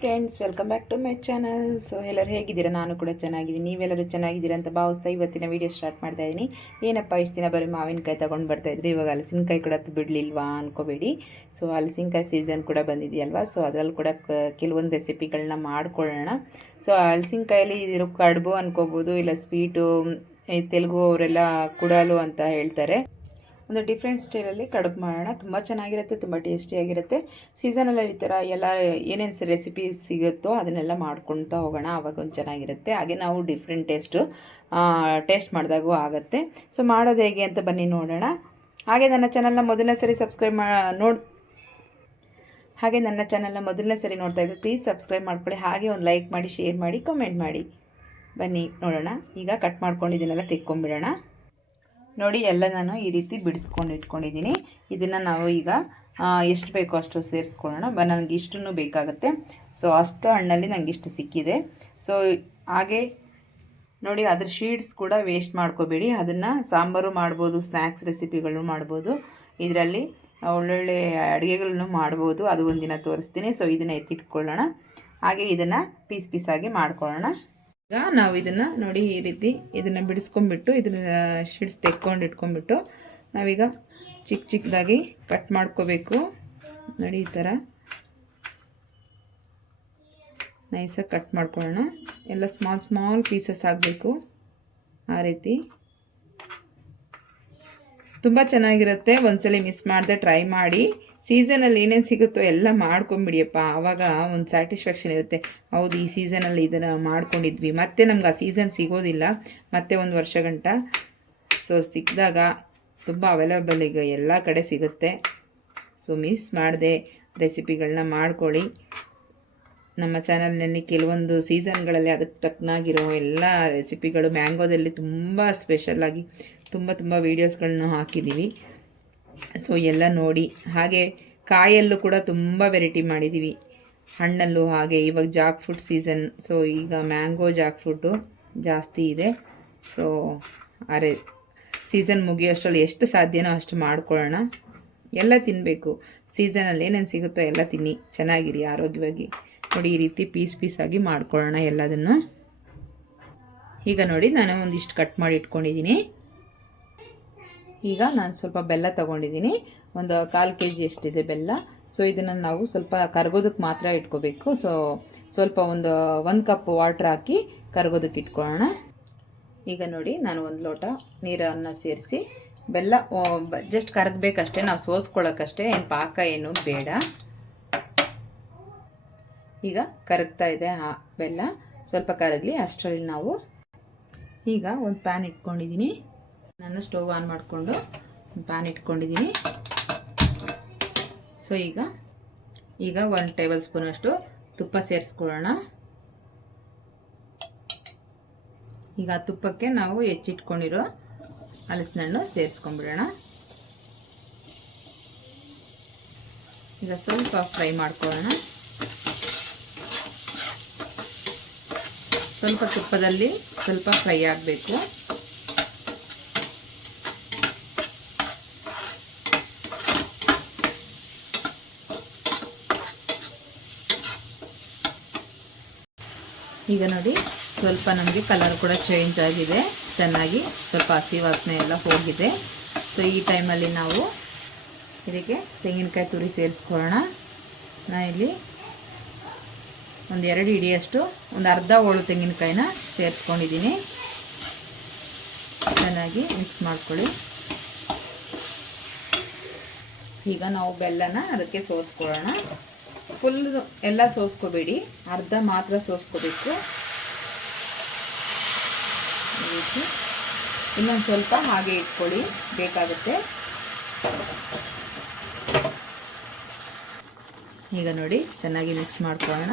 Friends, welcome back to my channel. So ಎಲ್ಲರೂ ಹೇಗಿದ್ದೀರಾ? ನಾನು ಕೂಡ ಚೆನ್ನಾಗಿದ್ದೀನಿ. ನೀವೆಲ್ಲರೂ ಚೆನ್ನಾಗಿದ್ದೀರಾ ಅಂತ ಭಾವಿಸ್ತಾ ಇವತ್ತಿನ ವೀಡಿಯೋ ಸ್ಟಾರ್ಟ್ ಮಾಡ್ತಾ ಇದ್ದೀನಿ. ಏನಪ್ಪ ಇಷ್ಟು ದಿನ ಬರೀ ಮಾವಿನಕಾಯಿ ತೊಗೊಂಡು ಬರ್ತಾಯಿದ್ರಿ, ಇವಾಗ ಹಲಸಿನಕಾಯಿ ಕೂಡ ಬಿಡಲಿಲ್ವಾ ಅನ್ಕೋಬೇಡಿ. ಸೊ ಹಲಸಿನಕಾಯಿ ಸೀಸನ್ ಕೂಡ ಬಂದಿದೆಯಲ್ವಾ, ಸೊ ಅದರಲ್ಲಿ ಕೂಡ ಕೆಲವೊಂದು ರೆಸಿಪಿಗಳನ್ನ ಮಾಡ್ಕೊಳ್ಳೋಣ. ಸೊ ಹಲಸಿನಕಾಯಲ್ಲಿ ಇರೋ ಕಡುಬು ಅನ್ಕೋಬೋದು, ಇಲ್ಲ ಸ್ವೀಟು, ತೆಲುಗು ಅವರೆಲ್ಲ ಕುಡಾಲು ಅಂತ ಹೇಳ್ತಾರೆ. ಒಂದು ಡಿಫ್ರೆಂಟ್ ಸ್ಟೈಲಲ್ಲಿ ಕಡುಬು ಮಾಡೋಣ. ತುಂಬ ಚೆನ್ನಾಗಿರುತ್ತೆ, ತುಂಬ ಟೇಸ್ಟಿಯಾಗಿರುತ್ತೆ. ಸೀಸನಲ್ಲಿ ಈ ಥರ ಎಲ್ಲ ಏನೇನು ರೆಸಿಪಿ ಸಿಗುತ್ತೋ ಅದನ್ನೆಲ್ಲ ಮಾಡ್ಕೊಳ್ತಾ ಹೋಗೋಣ, ಆವಾಗ ಒಂದು ಚೆನ್ನಾಗಿರುತ್ತೆ. ಹಾಗೆ ನಾವು ಡಿಫ್ರೆಂಟ್ ಟೇಸ್ಟ್ ಮಾಡಿದಾಗೂ ಆಗುತ್ತೆ. ಸೊ ಮಾಡೋದು ಹೇಗೆ ಅಂತ ಬನ್ನಿ ನೋಡೋಣ. ಹಾಗೆ ನನ್ನ ಚಾನಲ್ನ ಮೊದಲನೇ ಸರಿ ನೋಡ್ತಾ ಇದ್ದರೆ ಪ್ಲೀಸ್ ಸಬ್ಸ್ಕ್ರೈಬ್ ಮಾಡ್ಕೊಳ್ಳಿ. ಹಾಗೆ ಒಂದು ಲೈಕ್ ಮಾಡಿ, ಶೇರ್ ಮಾಡಿ, ಕಮೆಂಟ್ ಮಾಡಿ. ಬನ್ನಿ ನೋಡೋಣ. ಈಗ ಕಟ್ ಮಾಡ್ಕೊಂಡಿದ್ದೀನೆಲ್ಲ ತೆಕ್ಕೊಂಬಿಡೋಣ. ನೋಡಿ, ಎಲ್ಲ ನಾನು ಈ ರೀತಿ ಬಿಡಿಸ್ಕೊಂಡು ಇಟ್ಕೊಂಡಿದ್ದೀನಿ. ಇದನ್ನು ನಾವು ಈಗ ಎಷ್ಟು ಬೇಕೋ ಅಷ್ಟು ಸೇರಿಸ್ಕೊಳ್ಳೋಣ. ನನಗೆ ಇಷ್ಟೂ ಬೇಕಾಗುತ್ತೆ. ಸೊ ಅಷ್ಟು ಹಣ್ಣಲ್ಲಿ ನನಗೆ ಇಷ್ಟು ಸಿಕ್ಕಿದೆ. ಸೊ ಹಾಗೆ ನೋಡಿ, ಅದ್ರ ಶೀಡ್ಸ್ ಕೂಡ ವೇಸ್ಟ್ ಮಾಡ್ಕೋಬೇಡಿ. ಅದನ್ನು ಸಾಂಬಾರು ಮಾಡ್ಬೋದು, ಸ್ನ್ಯಾಕ್ಸ್ ರೆಸಿಪಿಗಳು ಮಾಡ್ಬೋದು, ಇದರಲ್ಲಿ ಒಳ್ಳೊಳ್ಳೆ ಅಡುಗೆಗಳನ್ನು ಮಾಡ್ಬೋದು. ಅದು ಒಂದಿನ ತೋರಿಸ್ತೀನಿ. ಸೊ ಇದನ್ನು ಎತ್ತಿಟ್ಕೊಳ್ಳೋಣ. ಹಾಗೆ ಇದನ್ನು ಪೀಸಾಗಿ ಮಾಡ್ಕೊಳ್ಳೋಣ. ಈಗ ನಾವು ಇದನ್ನು ನೋಡಿ, ಈ ರೀತಿ ಇದನ್ನು ಬಿಡಿಸ್ಕೊಂಡ್ಬಿಟ್ಟು ಇದನ್ನ ಶೀಡ್ಸ್ ತೆಕ್ಕೊಂಡು ಇಟ್ಕೊಂಡ್ಬಿಟ್ಟು ನಾವೀಗ ಚಿಕ್ಕದಾಗಿ ಕಟ್ ಮಾಡ್ಕೋಬೇಕು. ನೋಡಿ, ಈ ಥರ ನೈಸಾಗಿ ಕಟ್ ಮಾಡ್ಕೊಳ್ಳೋಣ. ಎಲ್ಲ ಸ್ಮಾಲ್ ಪೀಸಸ್ ಆಗಬೇಕು. ಆ ರೀತಿ ತುಂಬ ಚೆನ್ನಾಗಿರುತ್ತೆ. ಒಂದ್ಸಲಿ ಮಿಸ್ ಮಾಡದೆ ಟ್ರೈ ಮಾಡಿ. ಸೀಸನಲ್ಲಿ ಏನೇನು ಸಿಗುತ್ತೋ ಎಲ್ಲ ಮಾಡ್ಕೊಂಬಿಡಿಯಪ್ಪ, ಆವಾಗ ಒಂದು ಸ್ಯಾಟಿಸ್ಫ್ಯಾಕ್ಷನ್ ಇರುತ್ತೆ. ಹೌದು, ಈ ಸೀಸನಲ್ಲಿ ಇದನ್ನು ಮಾಡ್ಕೊಂಡಿದ್ವಿ, ಮತ್ತೆ ನಮ್ಗೆ ಆ ಸೀಸನ್ ಸಿಗೋದಿಲ್ಲ ಮತ್ತೆ ಒಂದು ವರ್ಷ ಗಂಟ. ಸೊ ಸಿಕ್ಕಿದಾಗ ತುಂಬ ಅವೈಲೇಬಲ್ ಈಗ ಎಲ್ಲ ಕಡೆ ಸಿಗುತ್ತೆ. ಸೊ ಮಿಸ್ ಮಾಡದೆ ರೆಸಿಪಿಗಳನ್ನ ಮಾಡ್ಕೊಳ್ಳಿ. ನಮ್ಮ ಚಾನಲ್ನಲ್ಲಿ ಕೆಲವೊಂದು ಸೀಸನ್ಗಳಲ್ಲಿ ಅದಕ್ಕೆ ತಕ್ಕನಾಗಿರೋ ಎಲ್ಲ ರೆಸಿಪಿಗಳು, ಮ್ಯಾಂಗೋದಲ್ಲಿ ತುಂಬ ಸ್ಪೆಷಲಾಗಿ ತುಂಬ ವೀಡಿಯೋಸ್ಗಳನ್ನ ಹಾಕಿದ್ದೀವಿ. ಸೊ ಎಲ್ಲ ನೋಡಿ. ಹಾಗೆ ಕಾಯಲ್ಲೂ ಕೂಡ ತುಂಬ ವೆರೈಟಿ ಮಾಡಿದ್ದೀವಿ, ಹಣ್ಣಲ್ಲೂ ಹಾಗೆ. ಇವಾಗ ಜಾಕ್ ಫ್ರೂಟ್ ಸೀಸನ್. ಸೊ ಈಗ ಮ್ಯಾಂಗೋ ಜಾಕ್ ಫ್ರೂಟು ಜಾಸ್ತಿ ಇದೆ. ಸೊ ಸೀಸನ್ ಮುಗಿಯೋಷ್ಟರಲ್ಲಿ ಎಷ್ಟು ಸಾಧ್ಯನೋ ಅಷ್ಟು ಮಾಡ್ಕೊಳ್ಳೋಣ. ಎಲ್ಲ ತಿನ್ನಬೇಕು. ಸೀಸನಲ್ಲಿ ಏನೇನು ಸಿಗುತ್ತೋ ಎಲ್ಲ ತಿನ್ನಿ, ಚೆನ್ನಾಗಿರಿ, ಆರೋಗ್ಯವಾಗಿ. ನೋಡಿ, ಈ ರೀತಿ ಪೀಸಾಗಿ ಮಾಡ್ಕೊಳ್ಳೋಣ ಎಲ್ಲದನ್ನು. ಈಗ ನೋಡಿ, ನಾನು ಒಂದಿಷ್ಟು ಕಟ್ ಮಾಡಿ ಇಟ್ಕೊಂಡಿದ್ದೀನಿ. ಈಗ ನಾನು ಸ್ವಲ್ಪ ಬೆಲ್ಲ ತೊಗೊಂಡಿದ್ದೀನಿ, ಒಂದು 1/4 kg ಎಷ್ಟಿದೆ ಬೆಲ್ಲ. ಸೊ ಇದನ್ನು ನಾವು ಸ್ವಲ್ಪ ಕರಗೋದಕ್ಕೆ ಮಾತ್ರ ಇಟ್ಕೋಬೇಕು. ಸೊ ಸ್ವಲ್ಪ ಒಂದು ಕಪ್ ವಾಟ್ರ್ ಹಾಕಿ ಕರಗೋದಕ್ಕೆ ಇಟ್ಕೊಳ್ಳೋಣ. ಈಗ ನೋಡಿ, ನಾನು 1 ಲೋಟ ನೀರನ್ನು ಸೇರಿಸಿ ಬೆಲ್ಲ ಜಸ್ಟ್ ಕರಗಬೇಕಷ್ಟೇ, ನಾವು ಸೋಸ್ಕೊಳ್ಳೋಕ್ಕಷ್ಟೇ, ಏನು ಪಾಕ ಏನು ಬೇಡ. ಈಗ ಕರಗ್ತಾ ಇದೆ ಬೆಲ್ಲ, ಸ್ವಲ್ಪ ಕರಗಲಿ. ಅಷ್ಟರಲ್ಲಿ ನಾವು ಈಗ ಒಂದು ಪ್ಯಾನ್ ಇಟ್ಕೊಂಡಿದ್ದೀನಿ. ನಾನು ಸ್ಟವ್ ಆನ್ ಮಾಡಿಕೊಂಡು ಪ್ಯಾನ್ ಇಟ್ಕೊಂಡಿದ್ದೀನಿ. ಸೊ ಈಗ 1 ಟೇಬಲ್ ಸ್ಪೂನಷ್ಟು ತುಪ್ಪ ಸೇರಿಸ್ಕೊಳ್ಳೋಣ. ಈಗ ತುಪ್ಪಕ್ಕೆ ನಾವು ಹೆಚ್ಚಿಟ್ಕೊಂಡಿರೋ ಹಲಸಿನ ಹಣ್ಣು ಸೇರಿಸ್ಕೊಂಡ್ಬಿಡೋಣ. ಈಗ ಸ್ವಲ್ಪ ಫ್ರೈ ಮಾಡ್ಕೊಳ್ಳೋಣ. ಸ್ವಲ್ಪ ತುಪ್ಪದಲ್ಲಿ ಸ್ವಲ್ಪ ಫ್ರೈ ಆಗಬೇಕು. ಈಗ ನೋಡಿ, ಸ್ವಲ್ಪ ನಮಗೆ ಕಲರ್ ಕೂಡ ಚೇಂಜ್ ಆಗಿದೆ ಚೆನ್ನಾಗಿ, ಸ್ವಲ್ಪ ಹಸಿ ವಾಸನೆ ಎಲ್ಲ ಹೋಗಿದೆ. ಸೊ ಈ ಟೈಮಲ್ಲಿ ನಾವು ಇದಕ್ಕೆ ತೆಂಗಿನಕಾಯಿ ತುರಿ ಸೇರಿಸ್ಕೊಳ್ಳೋಣ. ನಾನಿಲ್ಲಿ ಒಂದು 2 ಹಿಡಿಯಷ್ಟು, ಒಂದು ಅರ್ಧ ಹೋಳು ತೆಂಗಿನಕಾಯಿನ ಸೇರಿಸ್ಕೊಂಡಿದ್ದೀನಿ. ಚೆನ್ನಾಗಿ ಮಿಕ್ಸ್ ಮಾಡ್ಕೊಳ್ಳಿ. ಈಗ ನಾವು ಬೆಲ್ಲನ ಅದಕ್ಕೆ ಸೋಸ್ಕೊಳ್ಳೋಣ. ಫುಲ್ ಎಲ್ಲ ಸೋಸ್ಕೋಬೇಡಿ, ಅರ್ಧ ಮಾತ್ರ ಸೋಸ್ಕೋಬೇಕು. ಇನ್ನೊಂದು ಸ್ವಲ್ಪ ಹಾಗೆ ಇಟ್ಕೊಳ್ಳಿ, ಬೇಕಾಗುತ್ತೆ. ಈಗ ನೋಡಿ, ಚೆನ್ನಾಗಿ ಮಿಕ್ಸ್ ಮಾಡ್ಕೊಳ್ಳೋಣ.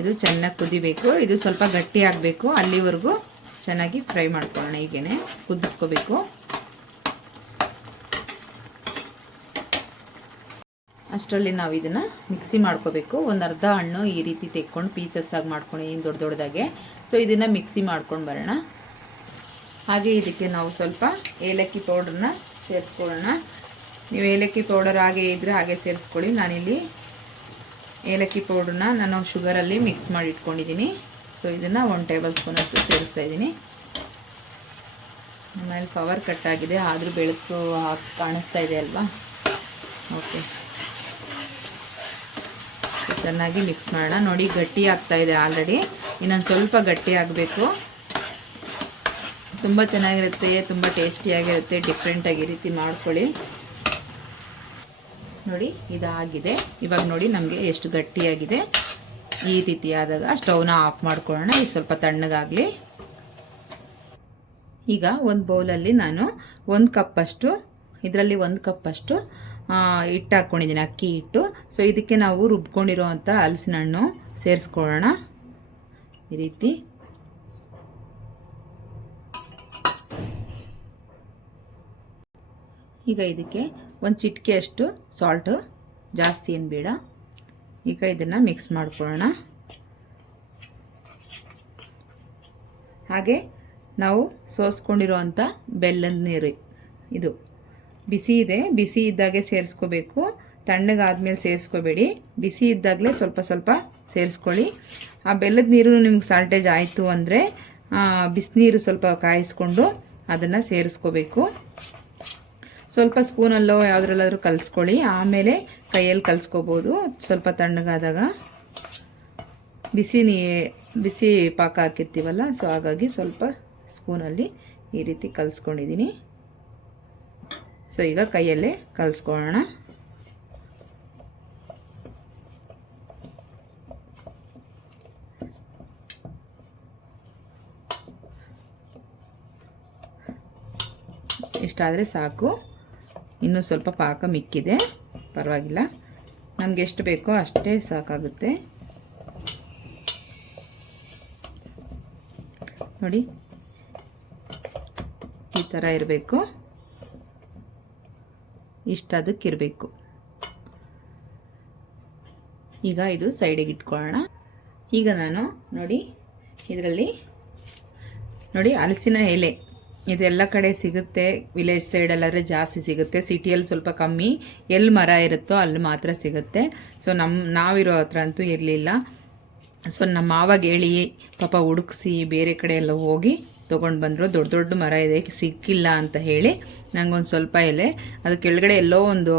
ಇದು ಚೆನ್ನಾಗಿ ಕುದಿಬೇಕು. ಇದು ಸ್ವಲ್ಪ ಗಟ್ಟಿ ಆಗಬೇಕು, ಅಲ್ಲಿವರೆಗೂ ಚೆನ್ನಾಗಿ ಫ್ರೈ ಮಾಡ್ಕೊಳ್ಳೋಣ. ಹೀಗೇನೆ ಕುದಿಸ್ಕೋಬೇಕು. ಅಷ್ಟರಲ್ಲಿ ನಾವು ಇದನ್ನು ಮಿಕ್ಸಿ ಮಾಡ್ಕೋಬೇಕು. ಒಂದು ಅರ್ಧ ಹಣ್ಣು ಈ ರೀತಿ ತೆಕ್ಕೊಂಡು ಪೀಸಸ್ಸಾಗಿ ಮಾಡ್ಕೊಂಡು ದೊಡ್ಡದಾಗೆ. ಸೊ ಇದನ್ನು ಮಿಕ್ಸಿ ಮಾಡ್ಕೊಂಡು ಬರೋಣ. ಹಾಗೆ ಇದಕ್ಕೆ ನಾವು ಸ್ವಲ್ಪ ಏಲಕ್ಕಿ ಪೌಡ್ರನ್ನ ಸೇರಿಸ್ಕೊಳ್ಳೋಣ. ನೀವು ಏಲಕ್ಕಿ ಪೌಡರ್ ಹಾಗೆ ಇದ್ದರೆ ಹಾಗೆ ಸೇರಿಸ್ಕೊಳ್ಳಿ. ನಾನಿಲ್ಲಿ ಏಲಕ್ಕಿ ಪೌಡ್ರನ್ನ ನಾನು ಶುಗರಲ್ಲಿ ಮಿಕ್ಸ್ ಮಾಡಿ ಇಟ್ಕೊಂಡಿದ್ದೀನಿ. ಸೊ ಇದನ್ನು 1 ಟೇಬಲ್ ಸ್ಪೂನಷ್ಟು ಸೇರಿಸ್ತಾ ಇದ್ದೀನಿ. ಆಮೇಲೆ ಪವರ್ ಕಟ್ ಆಗಿದೆ, ಆದರೂ ಬೆಳಕು ಕಾಣಿಸ್ತಾ ಇದೆ ಅಲ್ವಾ. ಓಕೆ, ಚೆನ್ನಾಗಿ ಮಿಕ್ಸ್ ಮಾಡೋಣ. ನೋಡಿ ಗಟ್ಟಿ ಆಗ್ತಾ ಇದೆ ಆಲ್ರೆಡಿ, ಇನ್ನೊಂದು ಸ್ವಲ್ಪ ಗಟ್ಟಿ ಆಗಬೇಕು. ತುಂಬ ಚೆನ್ನಾಗಿರುತ್ತೆ, ತುಂಬ ಟೇಸ್ಟಿಯಾಗಿರುತ್ತೆ. ಡಿಫ್ರೆಂಟಾಗಿ ಈ ರೀತಿ ಮಾಡ್ಕೊಳ್ಳಿ. ನೋಡಿ ಇದಾಗಿದೆ. ಇವಾಗ ನೋಡಿ ನಮಗೆ ಎಷ್ಟು ಗಟ್ಟಿಯಾಗಿದೆ. ಈ ರೀತಿ ಆದಾಗ ಸ್ಟವ್ನ ಆಫ್ ಮಾಡ್ಕೊಳ್ಳೋಣ. ಇದು ಸ್ವಲ್ಪ ತಣ್ಣಗಾಗಲಿ. ಈಗ ಒಂದು ಬೌಲಲ್ಲಿ ನಾನು 1 ಕಪ್ಪಷ್ಟು, ಇದರಲ್ಲಿ 1 ಕಪ್ಪಷ್ಟು ಹಿಟ್ಟು ಹಾಕ್ಕೊಂಡಿದ್ದೀನಿ, ಅಕ್ಕಿ ಹಿಟ್ಟು. ಸೊ ಇದಕ್ಕೆ ನಾವು ರುಬ್ಕೊಂಡಿರೋ ಅಂಥ ಹಲಸಿನ ಹಣ್ಣು ಸೇರಿಸ್ಕೊಳ್ಳೋಣ ಈ ರೀತಿ. ಈಗ ಇದಕ್ಕೆ 1 ಚಿಟಿಕೆಯಷ್ಟು ಸಾಲ್ಟು, ಜಾಸ್ತಿ ಏನು ಬೇಡ. ಈಗ ಇದನ್ನು ಮಿಕ್ಸ್ ಮಾಡ್ಕೊಳ್ಳೋಣ. ಹಾಗೆ ನಾವು ಸೋಸ್ಕೊಂಡಿರೋ ಅಂಥ ಬೆಲ್ಲದ ನೀರು, ಇದು ಬಿಸಿ ಇದೆ, ಬಿಸಿ ಇದ್ದಾಗೆ ಸೇರಿಸ್ಕೋಬೇಕು. ತಣ್ಣಗಾದ್ಮೇಲೆ ಸೇರಿಸ್ಕೋಬೇಡಿ, ಬಿಸಿ ಇದ್ದಾಗಲೇ ಸ್ವಲ್ಪ ಸ್ವಲ್ಪ ಸೇರಿಸ್ಕೊಳ್ಳಿ. ಆ ಬೆಲ್ಲದ ನೀರು ನಿಮ್ಗೆ ಸಾಲ್ಟೇಜ್ ಆಯಿತು ಅಂದರೆ ಬಿಸಿನೀರು ಸ್ವಲ್ಪ ಕಾಯಿಸ್ಕೊಂಡು ಅದನ್ನು ಸೇರಿಸ್ಕೋಬೇಕು. ಸ್ವಲ್ಪ ಸ್ಪೂನಲ್ಲೋ ಯಾವುದ್ರಲ್ಲಾದರೂ ಕಲಿಸ್ಕೊಳ್ಳಿ, ಆಮೇಲೆ ಕೈಯಲ್ಲಿ ಕಲಿಸ್ಕೋಬೋದು ಸ್ವಲ್ಪ ತಣ್ಣಗಾದಾಗ. ಬಿಸಿ ಪಾಕ ಹಾಕಿರ್ತೀವಲ್ಲ, ಸೊ ಹಾಗಾಗಿ ಸ್ವಲ್ಪ ಸ್ಪೂನಲ್ಲಿ ಈ ರೀತಿ ಕಲಿಸ್ಕೊಂಡಿದ್ದೀನಿ. ಸೊ ಈಗ ಕೈಯಲ್ಲೇ ಕಲಿಸ್ಕೊಳ್ಳೋಣ. ಇಷ್ಟಾದರೆ ಸಾಕು. ಇನ್ನೂ ಸ್ವಲ್ಪ ಪಾಕ ಮಿಕ್ಕಿದೆ, ಪರವಾಗಿಲ್ಲ. ನಮಗೆ ಎಷ್ಟು ಬೇಕೋ ಅಷ್ಟೇ ಸಾಕಾಗುತ್ತೆ. ನೋಡಿ ಈ ಥರ ಇರಬೇಕು, ಇಷ್ಟು ಅದಕ್ಕಿರಬೇಕು. ಈಗ ಇದು ಸೈಡಿಗೆ ಇಟ್ಕೊಳ್ಳೋಣ. ಈಗ ನಾನು ನೋಡಿ ಇದರಲ್ಲಿ ನೋಡಿ ಹಲಸಿನ ಎಲೆ, ಇದೆಲ್ಲ ಕಡೆ ಸಿಗುತ್ತೆ. ವಿಲೇಜ್ ಸೈಡಲ್ಲಾದರೆ ಜಾಸ್ತಿ ಸಿಗುತ್ತೆ, ಸಿಟಿಯಲ್ಲಿ ಸ್ವಲ್ಪ ಕಮ್ಮಿ. ಎಲ್ಲಿ ಮರ ಇರುತ್ತೋ ಅಲ್ಲಿ ಮಾತ್ರ ಸಿಗುತ್ತೆ. ಸೊ ನಾವಿರೋ ಹತ್ರ ಅಂತೂ ಇರಲಿಲ್ಲ. ಸೊ ನಮ್ಮ ಮಾವಾಗ ಹೇಳಿ ಪಾಪ ಹುಡುಕ್ಸಿ ಬೇರೆ ಕಡೆ ಎಲ್ಲ ಹೋಗಿ ತೊಗೊಂಡು ಬಂದರು. ದೊಡ್ಡ ದೊಡ್ಡ ಮರ ಇದೆ, ಸಿಕ್ಕಿಲ್ಲ ಅಂತ ಹೇಳಿ ನನಗೊಂದು ಸ್ವಲ್ಪ ಎಲೆ, ಅದು ಕೆಳಗಡೆ ಎಲ್ಲೋ ಒಂದು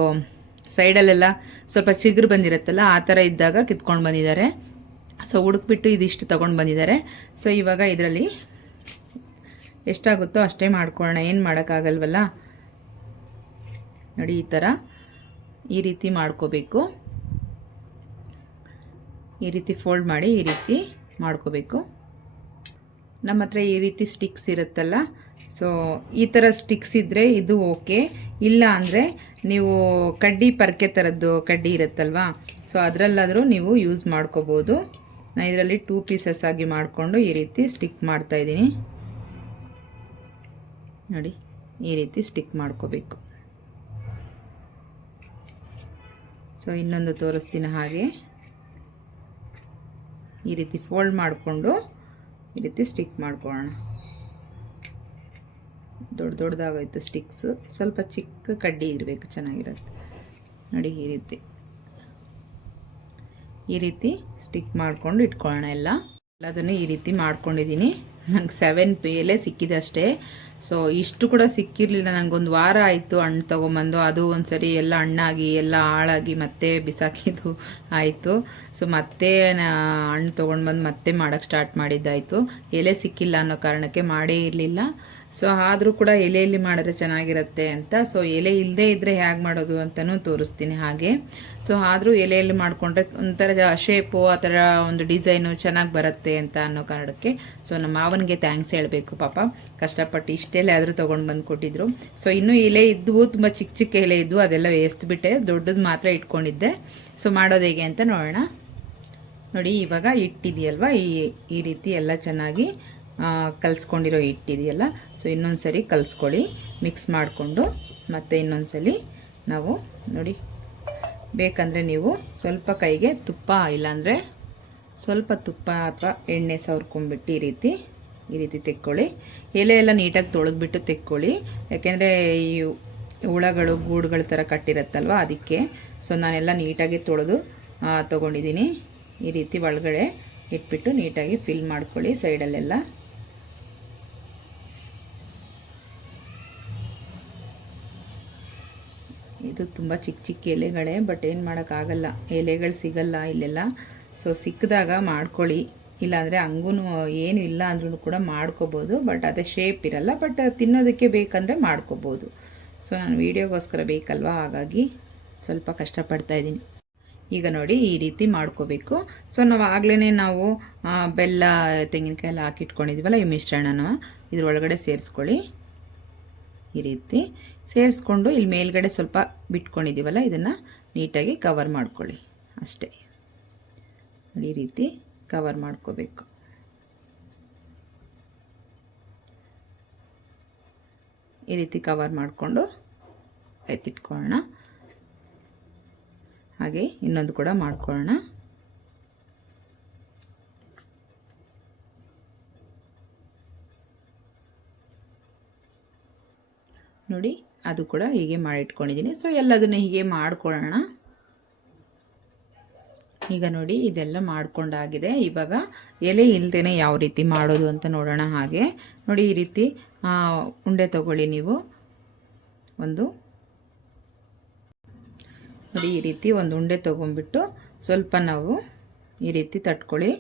ಸೈಡಲ್ಲೆಲ್ಲ ಸ್ವಲ್ಪ ಚಿಗುರು ಬಂದಿರುತ್ತಲ್ಲ, ಆ ಥರ ಇದ್ದಾಗ ಕಿತ್ಕೊಂಡು ಬಂದಿದ್ದಾರೆ. ಸೊ ಹುಡುಕ್ಬಿಟ್ಟು ಇದಿಷ್ಟು ತೊಗೊಂಡು ಬಂದಿದ್ದಾರೆ. ಸೊ ಇವಾಗ ಇದರಲ್ಲಿ ಎಷ್ಟಾಗುತ್ತೋ ಅಷ್ಟೇ ಮಾಡ್ಕೊಳ್ಳೋಣ, ಏನು ಮಾಡೋಕ್ಕಾಗಲ್ವಲ್ಲ. ನೋಡಿ ಈ ರೀತಿ ಮಾಡ್ಕೋಬೇಕು. ಈ ರೀತಿ ಫೋಲ್ಡ್ ಮಾಡಿ ಈ ರೀತಿ ಮಾಡ್ಕೋಬೇಕು. ನಮ್ಮ ಹತ್ರ ಈ ರೀತಿ ಸ್ಟಿಕ್ಸ್ ಇರುತ್ತಲ್ಲ, ಸೊ ಈ ಥರ ಸ್ಟಿಕ್ಸ್ ಇದ್ದರೆ ಇದು ಓಕೆ. ಇಲ್ಲ ಅಂದರೆ ನೀವು ಕಡ್ಡಿ ಪರ್ಕೆ ಥರದ್ದು ಕಡ್ಡಿ ಇರುತ್ತಲ್ವಾ, ಸೊ ಅದರಲ್ಲಾದರೂ ನೀವು ಯೂಸ್ ಮಾಡ್ಕೋಬೋದು. ನಾನು ಇದರಲ್ಲಿ 2 ಪೀಸಸ್ ಆಗಿ ಮಾಡಿಕೊಂಡು ಈ ರೀತಿ ಸ್ಟಿಕ್ ಮಾಡ್ತಾಯಿದ್ದೀನಿ. ನೋಡಿ ಈ ರೀತಿ ಸ್ಟಿಕ್ ಮಾಡ್ಕೋಬೇಕು. ಸೊ ಇನ್ನೊಂದು ತೋರಿಸ್ತೀನಿ. ಹಾಗೆ ಈ ರೀತಿ ಫೋಲ್ಡ್ ಮಾಡಿಕೊಂಡು ಈ ರೀತಿ ಸ್ಟಿಕ್ ಮಾಡ್ಕೊಳ್ಳೋಣ. ದೊಡ್ಡದಾಗೋಯ್ತು ಸ್ಟಿಕ್ಸ್, ಸ್ವಲ್ಪ ಚಿಕ್ಕ ಕಡ್ಡಿ ಇರಬೇಕು, ಚೆನ್ನಾಗಿರುತ್ತೆ. ನೋಡಿ ಈ ರೀತಿ ಸ್ಟಿಕ್ ಮಾಡ್ಕೊಂಡು ಇಟ್ಕೊಳ್ಳೋಣ. ಎಲ್ಲದನ್ನು ಈ ರೀತಿ ಮಾಡ್ಕೊಂಡಿದ್ದೀನಿ. ನಂಗೆ 7 ಎಲೆ ಸಿಕ್ಕಿದೆ ಅಷ್ಟೇ. ಸೊ ಇಷ್ಟು ಕೂಡ ಸಿಕ್ಕಿರಲಿಲ್ಲ. ನನಗೊಂದು ವಾರ ಆಯಿತು ಹಣ್ಣು ತೊಗೊಂಬಂದು, ಅದು ಒಂದು ಸರಿ ಎಲ್ಲ ಹಣ್ಣಾಗಿ ಎಲ್ಲ ಹಾಳಾಗಿ ಮತ್ತೆ ಬಿಸಾಕಿದ್ದು ಆಯಿತು. ಸೊ ಮತ್ತೆ ಹಣ್ಣು ತೊಗೊಂಡು ಬಂದು ಮತ್ತೆ ಮಾಡೋಕ್ಕೆ ಸ್ಟಾರ್ಟ್ ಮಾಡಿದ್ದಾಯಿತು. ಎಲೆ ಸಿಕ್ಕಿಲ್ಲ ಅನ್ನೋ ಕಾರಣಕ್ಕೆ ಮಾಡೇ ಇರಲಿಲ್ಲ. ಸೊ ಆದರೂ ಕೂಡ ಎಲೆಯಲ್ಲಿ ಮಾಡಿದ್ರೆ ಚೆನ್ನಾಗಿರುತ್ತೆ ಅಂತ. ಸೊ ಎಲೆ ಇಲ್ಲದೇ ಇದ್ದರೆ ಹೇಗೆ ಮಾಡೋದು ಅಂತಲೂ ತೋರಿಸ್ತೀನಿ ಹಾಗೆ. ಸೊ ಆದರೂ ಎಲೆಯಲ್ಲಿ ಮಾಡಿಕೊಂಡ್ರೆ ಒಂಥರ ಶೇಪು ಆ ಥರ ಒಂದು ಡಿಸೈನು ಚೆನ್ನಾಗಿ ಬರುತ್ತೆ ಅಂತ ಅನ್ನೋ ಕಾರಣಕ್ಕೆ. ಸೊ ನಮ್ಮ ಮಾವನಿಗೆ ಥ್ಯಾಂಕ್ಸ್ ಹೇಳಬೇಕು, ಪಾಪ ಕಷ್ಟಪಟ್ಟು ಇಷ್ಟೆಲೆ ಆದರೂ ತೊಗೊಂಡು ಬಂದು ಕೊಟ್ಟಿದ್ರು. ಸೊ ಇನ್ನೂ ಎಲೆ ಇದ್ದವು, ತುಂಬ ಚಿಕ್ಕ ಚಿಕ್ಕ ಎಲೆ ಇದ್ದವು, ಅದೆಲ್ಲ ಎಸ್ದುಬಿಟ್ಟೆ, ದೊಡ್ಡದು ಮಾತ್ರ ಇಟ್ಕೊಂಡಿದ್ದೆ. ಸೊ ಮಾಡೋದು ಹೇಗೆ ಅಂತ ನೋಡೋಣ. ನೋಡಿ ಇವಾಗ ಹಿಟ್ಟಿದೆಯಲ್ವ, ಈ ರೀತಿ ಎಲ್ಲ ಚೆನ್ನಾಗಿ ಕಲಿಸ್ಕೊಂಡಿರೋ ಹಿಟ್ಟಿದೆಯಲ್ಲ, ಸೊ ಇನ್ನೊಂದು ಸರಿ ಕಲಿಸ್ಕೊಳ್ಳಿ. ಮಿಕ್ಸ್ ಮಾಡಿಕೊಂಡು ಮತ್ತೆ ಇನ್ನೊಂದು ಸಲ ನಾವು ನೋಡಿ, ಬೇಕಂದರೆ ನೀವು ಸ್ವಲ್ಪ ಕೈಗೆ ತುಪ್ಪ, ಇಲ್ಲಾಂದರೆ ಸ್ವಲ್ಪ ತುಪ್ಪ ಅಥವಾ ಎಣ್ಣೆ ಸವರ್ಕೊಂಡ್ಬಿಟ್ಟು ಈ ರೀತಿ ತೆಕ್ಕೊಳ್ಳಿ. ಎಲೆ ಎಲ್ಲ ನೀಟಾಗಿ ತೊಳೆದ್ಬಿಟ್ಟು ತೆಕ್ಕೊಳ್ಳಿ, ಯಾಕೆಂದರೆ ಈ ಹುಳಗಳು ಗೂಡುಗಳ ಥರ ಕಟ್ಟಿರುತ್ತಲ್ವ ಅದಕ್ಕೆ. ಸೊ ನಾನೆಲ್ಲ ನೀಟಾಗಿ ತೊಳೆದು ತೊಗೊಂಡಿದ್ದೀನಿ. ಈ ರೀತಿ ಒಳಗಡೆ ಇಟ್ಬಿಟ್ಟು ನೀಟಾಗಿ ಫಿಲ್ ಮಾಡ್ಕೊಳ್ಳಿ ಸೈಡಲ್ಲೆಲ್ಲ. ಇದು ತುಂಬ ಚಿಕ್ಕ ಚಿಕ್ಕ ಎಲೆಗಳೇ, ಬಟ್ ಏನು ಮಾಡೋಕ್ಕಾಗಲ್ಲ, ಎಲೆಗಳು ಸಿಗಲ್ಲ ಇಲ್ಲೆಲ್ಲ. ಸೊ ಸಿಕ್ಕಿದಾಗ ಮಾಡ್ಕೊಳ್ಳಿ, ಇಲ್ಲಾಂದರೆ ಹಂಗೂ ಏನು ಇಲ್ಲ ಅಂದ್ರೂ ಕೂಡ ಮಾಡ್ಕೋಬೋದು. ಬಟ್ ಅದೇ ಶೇಪ್ ಇರಲ್ಲ, ಬಟ್ ತಿನ್ನೋದಕ್ಕೆ ಬೇಕಂದರೆ ಮಾಡ್ಕೋಬೋದು. ಸೊ ನಾನು ವೀಡಿಯೋಗೋಸ್ಕರ ಬೇಕಲ್ವಾ, ಹಾಗಾಗಿ ಸ್ವಲ್ಪ ಕಷ್ಟಪಡ್ತಾಯಿದ್ದೀನಿ. ಈಗ ನೋಡಿ ಈ ರೀತಿ ಮಾಡ್ಕೋಬೇಕು. ಸೊ ನಾವು ಆಗಲೇ ನಾವು ಬೆಲ್ಲ ತೆಂಗಿನಕಾಯಿ ಎಲ್ಲ ಹಾಕಿಟ್ಕೊಂಡಿದ್ದೀವಲ್ಲ, ಈ ಮಿಶ್ರಣನ ಇದ್ರೊಳಗಡೆ ಸೇರಿಸ್ಕೊಳ್ಳಿ. ಈ ರೀತಿ ಸೇರಿಸ್ಕೊಂಡು ಇಲ್ಲಿ ಮೇಲ್ಗಡೆ ಸ್ವಲ್ಪ ಬಿಟ್ಕೊಂಡಿದ್ದೀವಲ್ಲ, ಇದನ್ನು ನೀಟಾಗಿ ಕವರ್ ಮಾಡ್ಕೊಳ್ಳಿ ಅಷ್ಟೇ. ಈ ರೀತಿ ಕವರ್ ಮಾಡ್ಕೋಬೇಕು. ಈ ರೀತಿ ಕವರ್ ಮಾಡಿಕೊಂಡು ಎತ್ತಿಟ್ಕೊಳ್ಳೋಣ. ಹಾಗೆ ಇನ್ನೊಂದು ಕೂಡ ಮಾಡ್ಕೊಳ್ಳೋಣ. ನೋಡಿ ಅದು ಕೂಡ ಹೀಗೆ ಮಾಡಿಟ್ಕೊಂಡಿದ್ದೀನಿ. ಸೊ ಎಲ್ಲದನ್ನು ಹೀಗೆ ಮಾಡ್ಕೊಳ್ಳೋಣ. ಈಗ ನೋಡಿ ಇದೆಲ್ಲ ಮಾಡ್ಕೊಂಡಾಗಿದೆ. ಇವಾಗ ಎಲೆ ಇಲ್ದೇನೆ ಯಾವ ರೀತಿ ಮಾಡೋದು ಅಂತ ನೋಡೋಣ. ಹಾಗೆ ನೋಡಿ ಈ ರೀತಿ ಉಂಡೆ ತಗೊಳ್ಳಿ ನೀವು. ನೋಡಿ ಈ ರೀತಿ ಒಂದು ಉಂಡೆ ತೊಗೊಂಡ್ಬಿಟ್ಟು ಸ್ವಲ್ಪ ನಾವು ಈ ರೀತಿ ತಟ್ಕೊಳ್ಳಿ.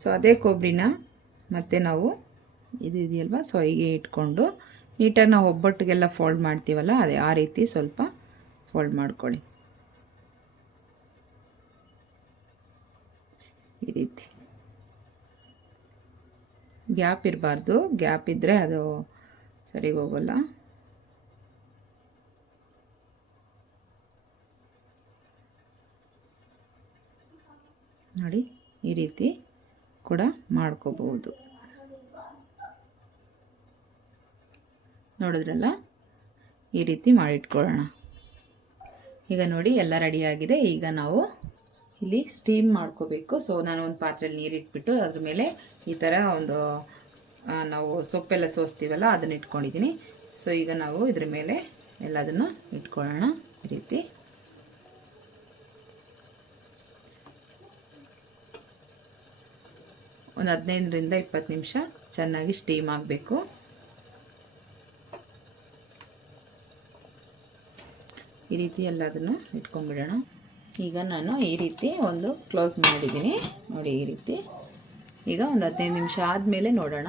ಸೊ ಅದೇ ಕೊಬ್ಬರಿನ ಮತ್ತೆ ನಾವು ಇದು ಇದೆಯಲ್ವ, ಸೊ ಹೀಗೆ ಇಟ್ಕೊಂಡು ನೀಟಾಗಿ ನಾವು ಒಬ್ಬಟ್ಟಿಗೆಲ್ಲ ಫೋಲ್ಡ್ ಮಾಡ್ತೀವಲ್ಲ, ಅದೇ ಆ ರೀತಿ ಸ್ವಲ್ಪ ಫೋಲ್ಡ್ ಮಾಡ್ಕೊಳ್ಳಿ. ಈ ರೀತಿ ಗ್ಯಾಪ್ ಇರಬಾರ್ದು, ಗ್ಯಾಪ್ ಇದ್ದರೆ ಅದು ಸರಿ ಹೋಗೋಲ್ಲ. ನೋಡಿ ಈ ರೀತಿ ಕೂಡ ಮಾಡ್ಕೋಬಹುದು. ನೋಡಿದ್ರಲ್ಲ, ಈ ರೀತಿ ಮಾಡಿಟ್ಕೊಳ್ಳೋಣ. ಈಗ ನೋಡಿ ಎಲ್ಲ ರೆಡಿಯಾಗಿದೆ. ಈಗ ನಾವು ಇಲ್ಲಿ ಸ್ಟೀಮ್ ಮಾಡ್ಕೋಬೇಕು. ಸೊ ನಾನು ಒಂದು ಪಾತ್ರೆಯಲ್ಲಿ ನೀರಿಟ್ಬಿಟ್ಟು ಅದ್ರ ಮೇಲೆ ಈ ಥರ ಒಂದು ನಾವು ಸೊಪ್ಪೆಲ್ಲ ಸೋಸ್ತೀವಲ್ಲ ಅದನ್ನು ಇಟ್ಕೊಂಡಿದ್ದೀನಿ. ಸೊ ಈಗ ನಾವು ಇದ್ರ ಮೇಲೆ ಎಲ್ಲದನ್ನು ಇಟ್ಕೊಳ್ಳೋಣ. ಈ ರೀತಿ ಒಂದು 15ರಿಂದ 20 ನಿಮಿಷ ಚೆನ್ನಾಗಿ ಸ್ಟೀಮ್ ಆಗಬೇಕು. ಈ ರೀತಿ ಎಲ್ಲದನ್ನು ಇಟ್ಕೊಂಡ್ಬಿಡೋಣ. ಈಗ ನಾನು ಈ ರೀತಿ ಒಂದು ಕ್ಲೋಸ್ ಮಾಡಿದ್ದೀನಿ. ನೋಡಿ ಈ ರೀತಿ. ಈಗ ಒಂದು 15 ನಿಮಿಷ ಆದಮೇಲೆ ನೋಡೋಣ.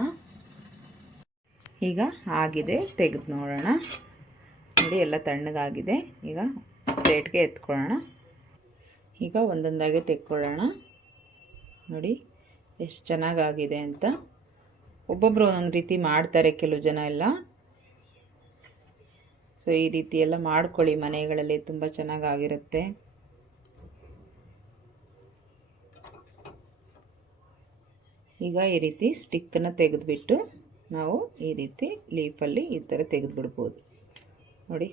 ಈಗ ಆಗಿದೆ, ತೆಗೆದು ನೋಡೋಣ. ನೋಡಿ ಎಲ್ಲ ತಣ್ಣಗಾಗಿದೆ. ಈಗ ಪ್ಲೇಟ್ಗೆ ಎತ್ಕೊಳ್ಳೋಣ. ಈಗ ಒಂದೊಂದಾಗಿ ತೆಕ್ಕೊಳ್ಳೋಣ. ನೋಡಿ ಎಷ್ಟು ಚೆನ್ನಾಗಾಗಿದೆ ಅಂತ. ಒಬ್ಬೊಬ್ಬರು ಒಂದೊಂದು ರೀತಿ ಮಾಡ್ತಾರೆ, ಕೆಲವು ಜನ ಎಲ್ಲ. ಸೊ ಈ ರೀತಿ ಎಲ್ಲ ಮಾಡ್ಕೊಳ್ಳಿ ಮನೆಗಳಲ್ಲಿ, ತುಂಬ ಚೆನ್ನಾಗಾಗಿರುತ್ತೆ. ಈಗ ಈ ರೀತಿ ಸ್ಟಿಕ್ಕನ್ನು ತೆಗೆದುಬಿಟ್ಟು ನಾವು ಈ ರೀತಿ ಲೀಫಲ್ಲಿ ಈ ಥರ ತೆಗೆದುಬಿಡ್ಬೋದು. ನೋಡಿ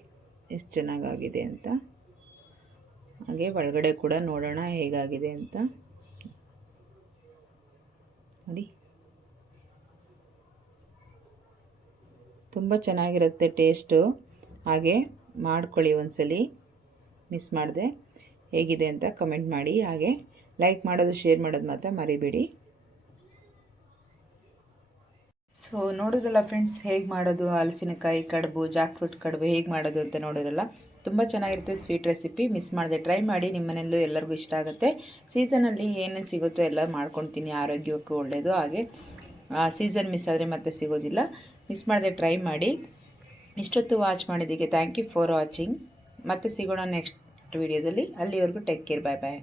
ಎಷ್ಟು ಚೆನ್ನಾಗಾಗಿದೆ ಅಂತ. ಹಾಗೆ ಒಳಗಡೆ ಕೂಡ ನೋಡೋಣ ಹೇಗಾಗಿದೆ ಅಂತ. ನೋಡಿ ತುಂಬ ಚೆನ್ನಾಗಿರುತ್ತೆ ಟೇಸ್ಟು. ಹಾಗೆ ಮಾಡ್ಕೊಳ್ಳಿ ಒಂದ್ಸಲಿ, ಮಿಸ್ ಮಾಡಿದೆ. ಹೇಗಿದೆ ಅಂತ ಕಮೆಂಟ್ ಮಾಡಿ. ಹಾಗೆ ಲೈಕ್ ಮಾಡೋದು, ಶೇರ್ ಮಾಡೋದು ಮಾತ್ರ ಮರಿಬೇಡಿ. ಸೊ ನೋಡೋದಲ್ಲ ಫ್ರೆಂಡ್ಸ್, ಹೇಗೆ ಮಾಡೋದು ಹಲಸಿನಕಾಯಿ ಕಡುಬು, ಜಾಕ್ ಫ್ರೂಟ್ ಕಡುಬು ಹೇಗೆ ಮಾಡೋದು ಅಂತ ನೋಡೋದಲ್ಲ. ತುಂಬ ಚೆನ್ನಾಗಿರುತ್ತೆ ಸ್ವೀಟ್ ರೆಸಿಪಿ. ಮಿಸ್ ಮಾಡಿದೆ, ಟ್ರೈ ಮಾಡಿ. ನಿಮ್ಮ ಮನೆಯಲ್ಲೂ ಎಲ್ಲರಿಗೂ ಇಷ್ಟ ಆಗುತ್ತೆ. ಸೀಸನಲ್ಲಿ ಏನು ಸಿಗುತ್ತೋ ಎಲ್ಲ ಮಾಡ್ಕೊಳ್ತೀನಿ, ಆರೋಗ್ಯಕ್ಕೂ ಒಳ್ಳೆಯದು. ಹಾಗೆ ಸೀಸನ್ ಮಿಸ್ ಆದರೆ ಮತ್ತೆ ಸಿಗೋದಿಲ್ಲ. ಮಿಸ್ ಮಾಡಿದೆ, ಟ್ರೈ ಮಾಡಿ. ಇಷ್ಟೊತ್ತು ವಾಚ್ ಮಾಡಿದ್ದಕ್ಕೆ ಥ್ಯಾಂಕ್ ಯು ಫಾರ್ ವಾಚಿಂಗ್. ಮತ್ತೆ ಸಿಗೋಣ ನೆಕ್ಸ್ಟ್ ವಿಡಿಯೋದಲ್ಲಿ. ಅಲ್ಲಿವರೆಗೂ ಟೇಕ್ ಕೇರ್, ಬಾಯ್ ಬಾಯ್.